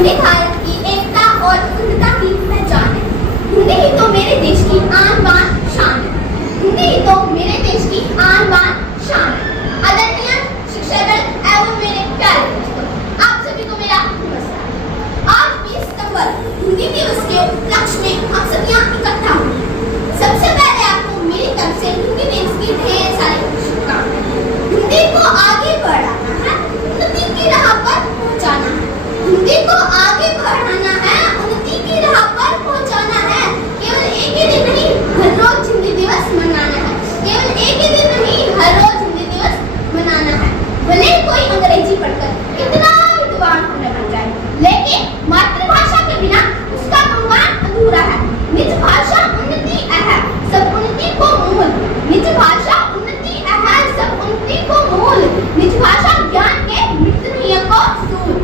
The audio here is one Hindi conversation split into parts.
हिंदी भारत की एकता और अखंडता की पहचान है। हिंदी ही तो मेरे देश की आन बान शान है। हिंदी ही तो मेरे देश की आन बान शान है। आदरणीय शिक्षकगण एवं मेरे प्यारे दोस्तों, आप सभी को मेरा नमस्कार। आज 20 सितंबर हिंदी दिवस के उपलक्ष्य में हम सब यहाँ इकट्ठा हुए हैं। सबसे पहले आपको मेरी तरफ से हिंदी दिवस की ढेर सारी शुभकामनाएं। हिंदी को आगे बढ़ाना है, उन्नति की राह पर पहुँचाना है। हिंदी को आगे बढ़ाना है, उन्नति की राह पर पहुँचाना है। केवल एक ही दिन नहीं, हर रोज हिंदी दिवस मनाना है। केवल एक ही दिन नहीं, हर रोज हिंदी दिवस मनाना है। भले कोई अंग्रेजी पढ़कर कितना विद्वान होने बन जाए, लेकिन मातृभाषा के बिना उसका गुणगान अधूरा है। निज भाषा उन्नति है, सब उन्नति को मूल। निज भाषा उन्नति है, सब उन्नति को मूल। निज भाषा ज्ञान के मृत नहीं को सूल।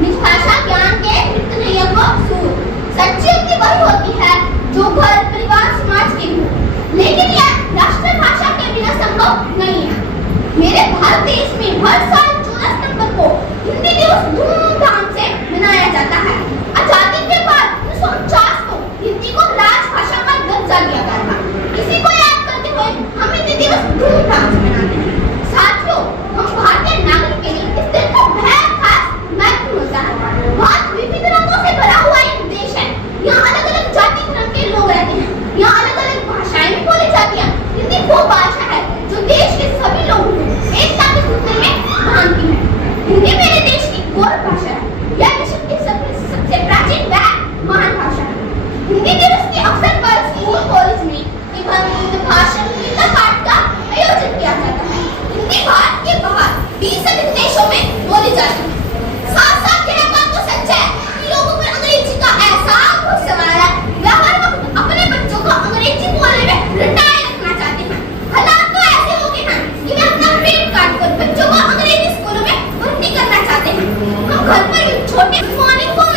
निज भाषा ज्ञान के मृत नहीं को सूल। सच्ची उन्नति वही होती है जो घर परिवार समाज की हो, लेकिन यह राष्ट्रभाषा के बिना संभव नहीं है। मेरे भारत देश में हर साल 14 सितंबर को हिंदी दिवस धूमधाम से मनाया जाता है। आजादी के बाद 1949 को हिंदी को राजभाषा का दर्जा दिया गया था। इसी को याद करते हुए हम हिंदी दिवस धूमधाम से मनाते हैं। साथियों, हम भारतीय नागरिक के लिए इस दिन का बेहद खास महत्व होता है। भारत विविध रंगों से भरा हुआ एक देश है। यहाँ अलग अलग जाति धर्म के लोग रहते हैं। यहाँ अलग अलग भाषाएं भी बोली जाती हैं। हिंदी वो भाषा है जो देश के सभी लोगों को एकता के सूत्र में बांधती है। हिंदी मेरे देश की गौरव भाषा है। यह विश्व की सबसे प्राचीन व महान भाषा है। हिंदी दिवस के अवसर पर स्कूल कॉलेज में निबंध भाषण गीता पाठ का आयोजन किया जाता है। हिंदी भारत के बाहर 20 अधिक देशों में बोली जाती है। साथ साथ यह बात तो सच है कि लोगों पर अंग्रेजी का ऐसा घुस सवार है, वह हर वक्त अपने बच्चों को अंग्रेजी बोलने में रटाए रखना चाहते हैं। हालात तो ऐसे हो गए हैं कि वे अपना पेट काट कर बच्चों को अंग्रेजी स्कूलों में भर्ती करना चाहते हैं। हम घर पर छोटे मॉर्निंग को